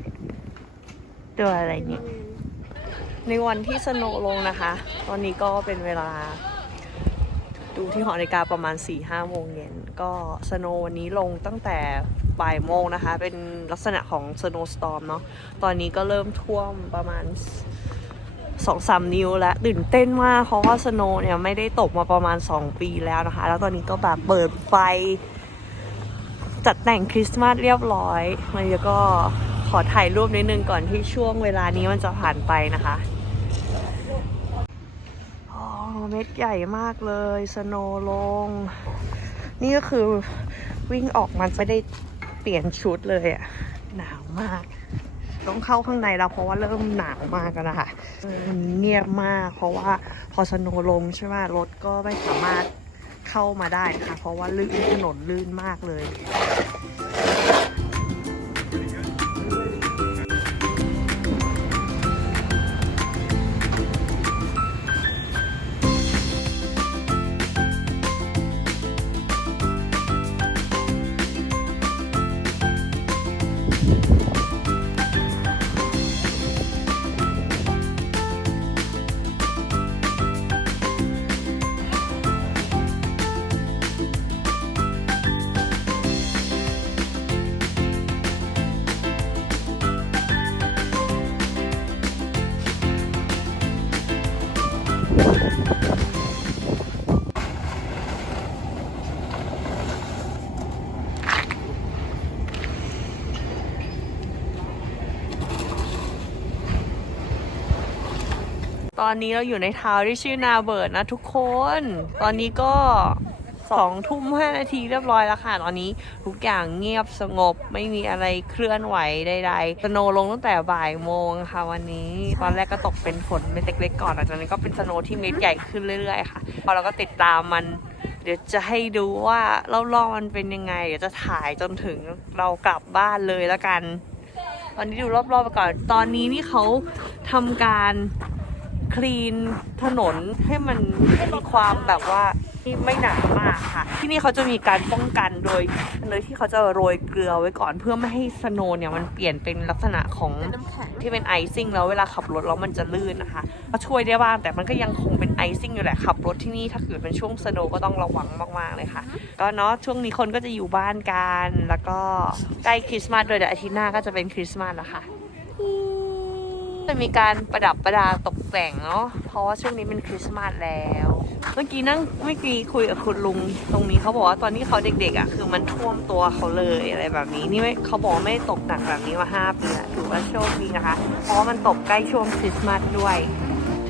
เนี่ยตัวอะไรเนี่ย ในวันที่สโนลงนะคะ ตอนนี้ก็เป็นเวลา ดูที่หอนาฬิกาประมาณ4ี่ห้าโมงเย็นก็สโนว์วันนี้ลงตั้งแต่บ่ายโมงนะคะ เป็นลักษณะของสโนสตอร์มเนาะตอนนี้ก็เริ่มท่วมประมาณสองสามนิ้วแล้วตื่นเต้นมากเพราะว่าสโนเนี่ยไม่ได้ตกมาประมาณ 2 ปีแล้วนะคะ แล้วตอนนี้ก็แบบเปิดไฟ จัดแต่งคริสต์มาสเรียบร้อย มันก็ ขอถ่ายรูปนิดนึงก่อนที่ช่วงเวลานี้มันจะผ่านไปนะคะอ๋อเม็ดใหญ่มากเลยสโนว์ลง นี่ก็คือวิ่งออกมันไม่ได้เปลี่ยนชุดเลยอะหนาวมาก ต้องเข้าข้างในแล้วเพราะว่าเริ่มหนาวมากแล้วนะคะเงียบมาก เพราะว่าพอสโนว์ลงใช่ไหมรถก็ไม่สามารถเข้ามาได้นะคะเพราะว่าลื่นถนนลื่นมากเลย อนนี้เราอยู่ในทาวน์ที่ชื่อนาเบิร์ดนะทุกคน ตอนนี้ก็สองทุ่มห้านาทีเรียบร้อยแล้วค่ะ ตอนนี้ทุกอย่างเงียบสงบไม่มีอะไรเคลื่อนไหวใดๆสโนลงตั้งแต่บ่ายโมงค่ะวันนี้ ตอนแรกก็ตกเป็นฝนเม็ดเล็กๆก่อนหลังจากนั้นก็เป็นสโนที่เม็ดใหญ่ขึ้นเรื่อยๆค่ะ พอเราก็ติดตามมัน เดี๋ยวจะให้ดูว่ารอบๆมันเป็นยังไง เดี๋ยวจะถ่ายจนถึงเรากลับบ้านเลยแล้วกัน ตอนนี้ดูรอบๆไปก่อน ตอนนี้นี่เขาทำการ คลีนถนนให้มันมีความแบบว่าที่ไม่หนามากค่ะ ที่นี่เขาจะมีการป้องกันโดยโดยที่เขาจะโรยเกลือไว้ก่อนเพื่อไม่ให้สโนว์เนี่ยมันเปลี่ยนเป็นลักษณะของที่เป็นไอซิ่งแล้วเวลาขับรถแล้วมันจะลื่นนะคะก็ช่วยได้บ้างแต่มันก็ยังคงเป็นไอซิ่งอยู่แหละขับรถที่นี่ถ้าเกิดเป็นช่วงสโนว์ก็ต้องระวังมากๆเลยค่ะ ก็เนาะช่วงนี้คนก็จะอยู่บ้านกัน แล้วก็ใกล้คริสต์มาสด้วยเดี๋ยวอาทิตย์หน้าก็จะเป็นคริสต์มาสแล้วค่ะ จะมีการประดับประดาตกแต่งเนาะเพราะว่าช่วงนี้เป็นคริสต์มาสแล้ว เมื่อกี้นั่งเมื่อกี้คุยกับคุณลุงตรงนี้เขาบอกว่าตอนที่เขาเด็กๆอะคือมันท่วมตัวเขาเลยอะไรแบบนี้นี่ไม่เขาบอกไม่ตกหนักแบบนี้มาห้าปีแล้วถือว่าโชคดีนะคะ เพราะมันตกใกล้ช่วงคริสต์มาสด้วย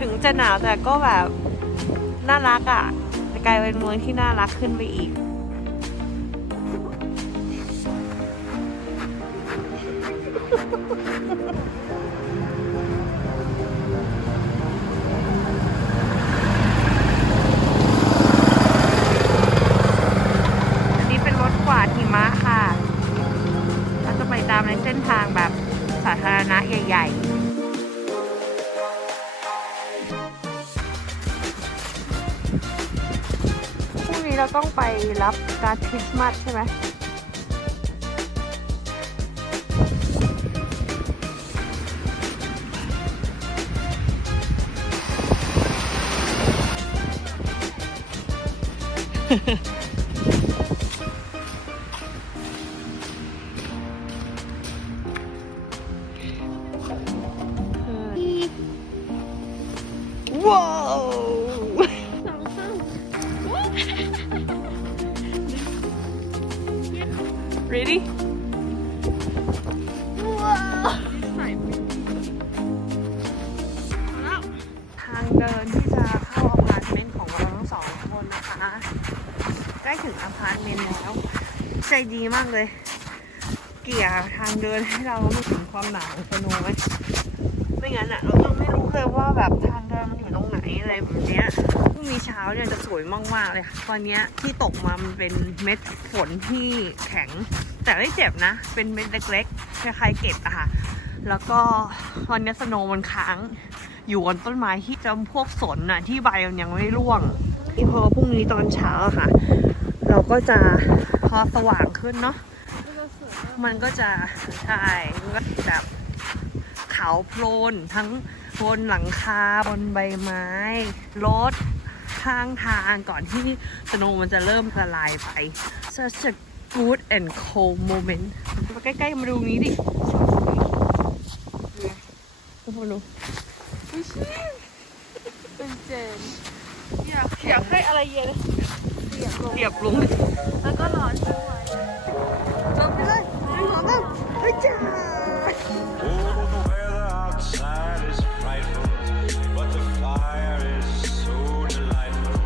ถึงจะหนาวแต่ก็แบบน่ารักอะจะกลายเป็นเมืองที่น่ารักขึ้นไปอีก รับการดคริสต์มาสใช่ไหมว้างเดินที่จะเข้าอพาร์ตเมนต์ของเราทั้งสองคนนะคะใกล้ถึงอพาร์ตเมนต์แล้ว ใจดีมากเลย เกี่ยทางเดินให้เราไม่ถึงความหนาวสนว์ไหมไม่งั้นอะเราจะไม่รู้เลยว่าแบบทางเดินมันอยู่ตรงไหนอะไรแบบเนี้ยพรุ่งนี้เช้าเนี่ยจะสวยมากๆเลยตอนเนี้ยที่ตกมามันเป็นเม็ดฝนที่แข็ง แต่ไม่เจ็บนะ เป็นเม็ดเล็กๆคล้ายๆเกล็ดอะค่ะ แล้วก็วันนี้สโนว์มันค้าง อยู่บนต้นไม้ที่จำพวกสนน่ะ ที่ใบมันยังไม่ร่วงพอพรุ่งนี้ตอนเช้าค่ะ เราก็จะพอสว่างขึ้นเนาะมันก็จะใช่มันก็แบบขาวโพลนทั้งบนหลังคาบนใบไม้รถข้างทางก่อนที่สโนว์มันจะเริ่มละลายไป such a good and cold moment มาใกล้ๆมาดูนี้ดิ ทุกคนดูเป็นเจนอยากอยากให้อะไรเย็นเสียบลงเสียบลงแล้วก็ร้อนด้วยลงไปเลยหนึ่งสองสามเฮ้ยจ้า Oh, the weather outside is frightful, but the fire is so delightful.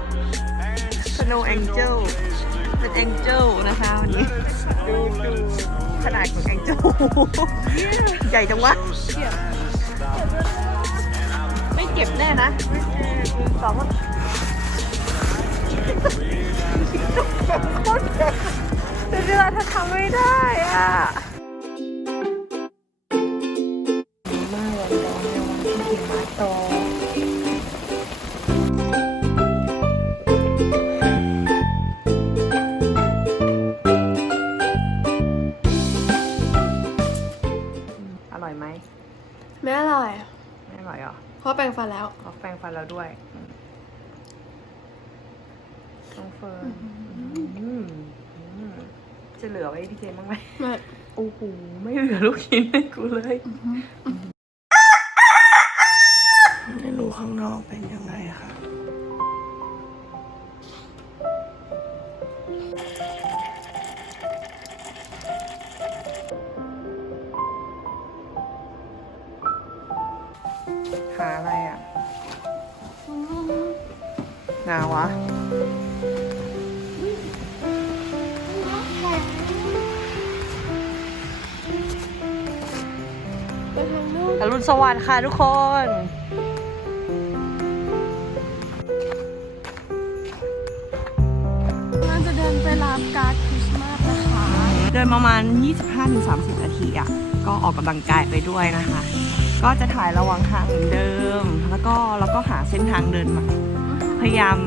And Snow Angel เป็น Angel นะคะวันนี้ดูดูขนาดของ Angel ใหญ่จังวะ ไม่เก็บแน่นะสองคนโคตรเจ็บแต่เวลาถ้าทำไม่ได้อะ ไม่อร่อย ไม่อร่อยเหรอเพราะแปรงฟันแล้วเราแปรงฟันแล้วด้วยอืมน้องเฟิร์นอืมอืมจะเหลือไว้ให้พี่เจนบ้างไหมไม่ โอ้โหไม่เหลือลูกชิ้นให้กูเลยไม่รู้ข้างนอกเป็นยังไงค่ะ หนาววะ ไปทางนู้นอรุณสวัสดิ์ค่ะทุกคนเราจะเดินไปรับการ์ดคริสต์มาสนะคะ เดินประมาณ 25-30 นาทีอะ ก็ออกกำลังกายไปด้วยนะคะ ก็จะถ่ายระหวังทางเหมือนเดิม แล้วก็แล้วก็หาเส้นทางเดินใหม่ พยายาม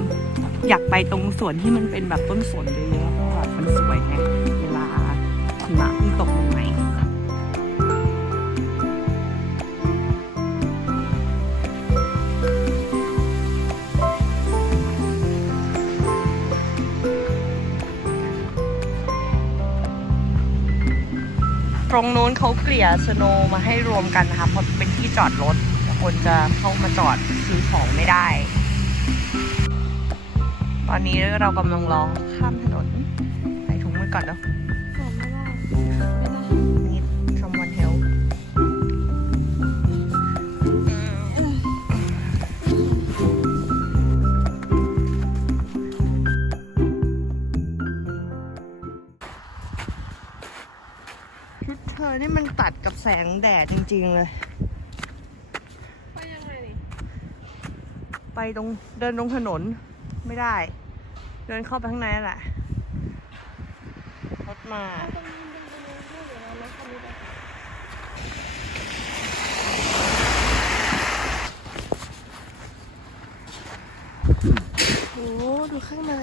อยากไปตรงสวนที่มันเป็นแบบต้นสนเยอะๆเพราะแบบมันสวยไงเวลาหิมะเพิ่ตกใหม่ๆตรงนู้นเขาเกลี่ยสโนมาให้รวมกันนะคะเพราะเป็นที่จอดรถคนจะเข้ามาจอดซื้อของไม่ได้ ตอนนี้เรากำลังรอข้ามถนนใส่ถุงมือก่อนแล้วใส่ไม่ได้ไม่ได้นี่ someone help ชุดเธอนี่มันตัดกับแสงแดดจริง ๆ เลย ไปยังไงนี่ไปตรงเดินตรงถนน ไม่ได้ เดินเข้าไปข้างในแหละรถมาโอ้ดูข้างใน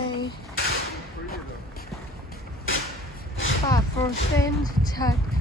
ป่าฟรอเซนชัด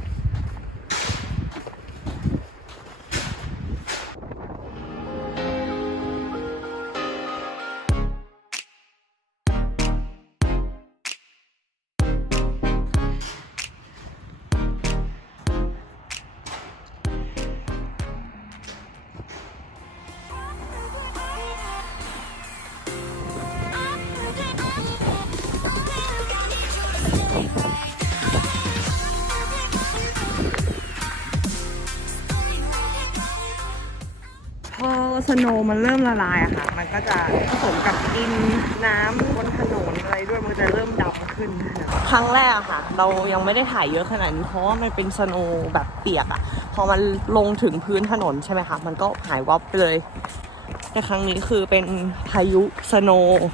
โนมันเริ่มละลายอะค่ะ มันก็จะผสมกับดินน้ำบนถนนอะไรด้วยมันจะเริ่มดำขึ้น ครั้งแรกอะค่ะ เรายังไม่ได้ถ่ายเยอะขนาดนี้เพราะว่ามันเป็นสโนแบบเปียกอะพอมันลงถึงพื้นถนนใช่ไหมคะ มันก็หายวับไปเลย แต่ครั้งนี้คือเป็นพายุสโนว์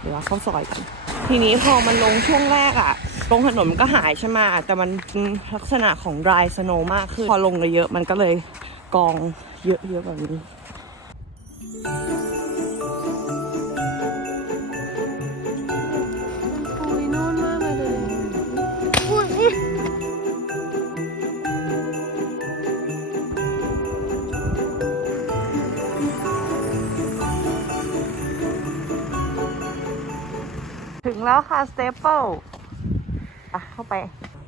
เดี๋ยวเราเข้าซอยกัน ทีนี้พอมันลงช่วงแรกอะลงถนนก็หายใช่ไหมแต่มันลักษณะของ dry snow มากขึ้น พอลงเยอะมันก็เลยกองเยอะๆแบบนี้ ปุยนู่นมากเลย ถึงแล้วค่ะสเตเปิลอะเข้าไป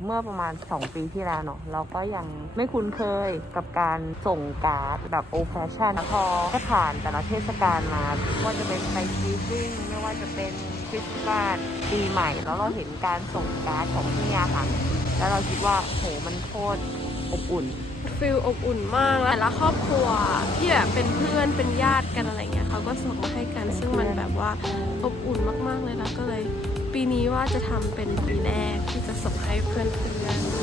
เมื่อประมาณ 2 ปีที่แล้วเนาะเราก็ยังไม่คุ้นเคยกับการส่งการ์ดแบบโอ f ฟชั่นพอก็ผ่านแต่ละเทศกาลมาไม่ว่าจะเป็นไ h ซีซิ่งไม่ว่าจะเป็นคริสต์มาสปีใหม่ แล้วเราเห็นการส่งการ์ดของที่นี่ค่ะแล้วเราคิดว่าโหมันโคตรอบอุ่นฟิลอบอุ่นมากแล้วแต่ละครอบครัวที่แบบเป็นเพื่อนเป็นญาติกันอะไรเงี้ยเขาก็ส่งมาให้กันซึ่งมันแบบว่าอบอุ่นมากๆเลยแล้วก็เลย ปีนี้ว่าจะทำเป็นปีแรกที่จะส่งให้เพื่อน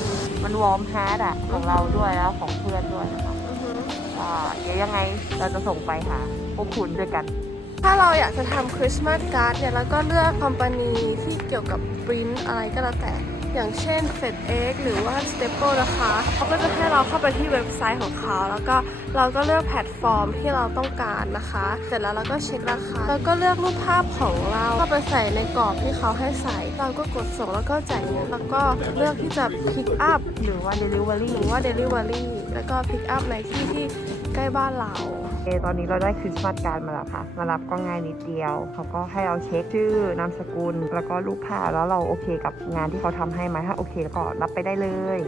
ๆมันวอร์มฮาร์ดอะของเราด้วยแล้วของเพื่อนด้วยนะคะอือฮึอ่าเดี๋ยวยังไงเราจะส่งไปหาพวกคุณด้วยกัน ถ้าเราอยากจะทำคริสต์มาสการ์ดเนี่ยเราก็เลือกคอมพานีที่เกี่ยวกับปริ้นอะไรก็แล้วแต่ อย่างเช่น f e d e x หรือว่า Staple นะคะเขาก็จะให้เราเข้าไปที่เว็บไซต์ของเขาแล้วก็เราก็เลือกแพลตฟอร์มที่เราต้องการนะคะ เสร็จแล้วเราก็เช็คราคาแล้วก็เลือกรูปภาพของเราเข้าไปใส่ในกรอบที่เขาให้ใส่ เราก็กดส่งแล้วก็จ่ายเงินแล้วก็เลือกที่จะ pick up หรือว่า Delivery หรือว่า delivery แล้วก็ pick up ในที่ที่ใกล้บ้านเรา เคตอนนี้เราได้คริสต์มาสการ์ดมาแล้วค่ะ มารับก็ง่ายนิดเดียว เขาก็ให้เราเช็คชื่อนามสกุล แล้วก็รูปภาพแล้วเราโอเคกับงานที่เขาทำให้ไหมถ้าโอเคก็รับไปได้เลย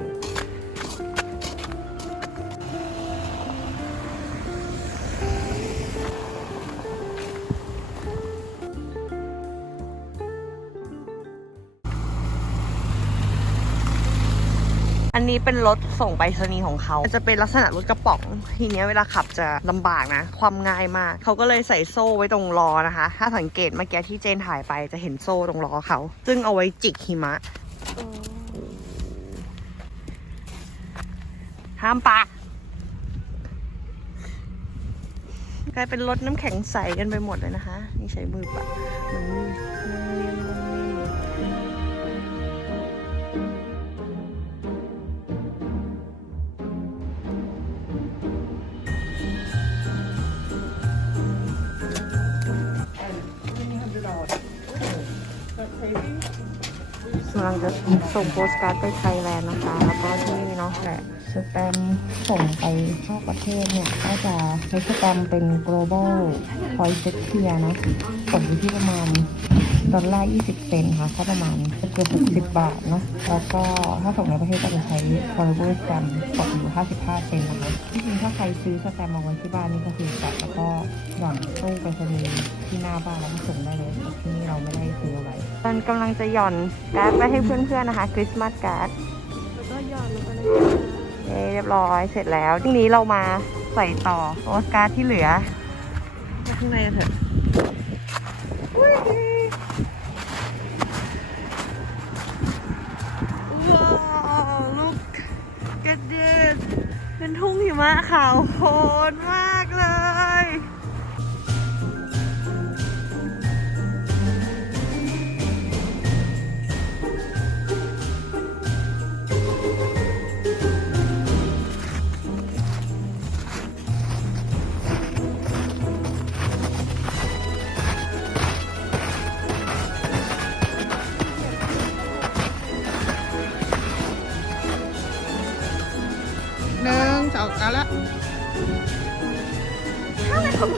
เป็นรถส่งไปรษณีย์ของเขาจะเป็นลักษณะรถกระป๋อง ทีเนี้ยเวลาขับจะลำบากนะ ความง่ายมาก เขาก็เลยใส่โซ่ไว้ตรงล้อนะคะ ถ้าสังเกตเมื่อกี้ที่เจนถ่ายไปจะเห็นโซ่ตรงล้อเขา ซึ่งเอาไว้จิกหิมะห้ามปะกลายเป็นรถน้ำแข็งใสกันไปหมดเลยนะคะ นี่ใช้มือปะมันนี่นี่ำลังจะส่งโปสการ์ดไปไทยแลนด์นะคะ แล้วก็ที่นี่เนาะแต่สแตมป์ส่งไปนอกประเทศเนี่ย ก็จะใช้สแตมป์เป็น global point check clear นะตกอยู่ที่ประมาณดอลลาร์20 เซนต์ค่ะก็ประมาณเกือบ60 บาทเนาะแล้วก็ถ้าส่งในประเทศก็จะใช้ forever stamp ตกอยู่ 55 เซนต์นะคะที่จริงถ้าใครซื้อสแตมป์มาไว้ที่บ้านนี่ก็คือจัดแล้วก็หย่อนตู้ไปรษณีย์ที่หน้าบ้านแล้วก็ส่งได้เลยแต่ที่นี่เราไม่ได้ซื้อเอาไว้ตอนกำลังจะหย่อนการ์ดไปให้เพื่อนๆนะคะคริสต์มาสการ์ดแล้วก็หย่อนลงไปเลยเย้เรียบร้อยเสร็จแล้วทีนี้เรามาใส่ต่อโปสการ์ดที่เหลือไปข้างในกันเถอะอุ๊ยว้าวลูกกระเด็นเป็นทุ่งหิมะขาวโพลนมาก หนึ่งสองเอาละทำไม